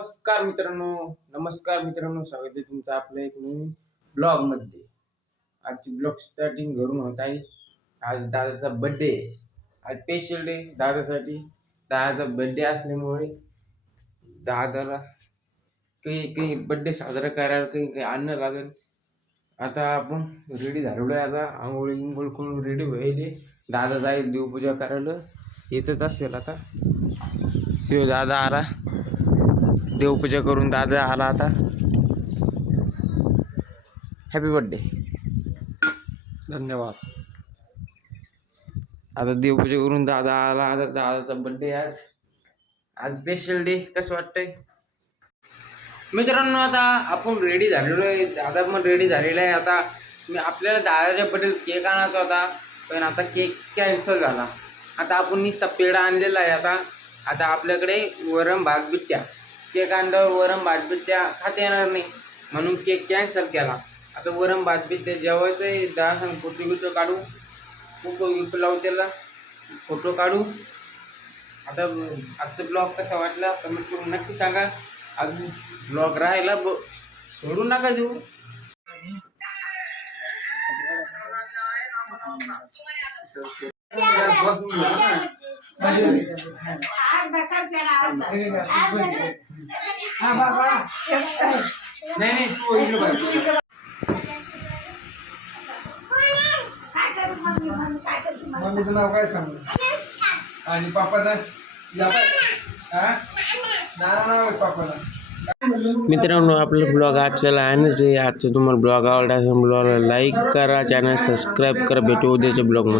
नमस्कार मित्रांनो, स्वागत आहे तुमचं आपल्या एक नवीन ब्लॉग मध्ये. आजची ब्लॉग स्टार्टिंग घरून होत आहे. आज दादाचा बर्थडे, आज स्पेशल डे दादासाठी. दादाचा बर्थडे असल्यामुळे दादाला काही काही बर्थडे साजरा करायला काही आणणं लागेल. आता आपण रेडी झालेलो आहे. आता आंघोळ करून रेडी व्हायले. दादा जाईल देवपूजा करायला, येतच असेल आता. यो दादा आला, देवपूजा करून दादा आला. आता हॅपी बर्थडे. धन्यवाद. आता देवपूजा करून दादा आला. आता दादाचा बर्थडे आज स्पेशल डे. कसं वाटतंय मित्रांनो? आता आपण रेडी झालेलो आहे, दादा पण रेडी झालेला आहे. आता आपल्याला दादाच्या बर्थडे केक आणायचा होता, पण आता केक कॅन्सल झाला. आता आपण नुसता पेढा आणलेला आहे. आता आपल्याकडे वरण भात बिट्ट्या, केक आणल्यावर वरण भात बिट्ट्या खाता येणार नाही, म्हणून केक कॅन्सल केला. आता वरण भात बिट्ट्या जेवायचं आहे. दहा सांग फोटो काढू, फोटो लावू, त्याला फोटो काढू. आता आजचा ब्लॉग कसा वाटला कमेंट करून नक्की सांगा. अजून ब्लॉग राहायला सोडू नका देऊ. नाही मम्मीचं नाव काय सांगू आणि पापाचं नाना नाव आहे पापाला. मित्रांनो, आपलं ब्लॉग आजच्या लहानच आहे. आजचं तुम्हाला ब्लॉग आवडला असेल ब्लॉगला लाईक करा, चॅनल सबस्क्राईब करा. भेटू उद्याच्या ब्लॉगमध्ये.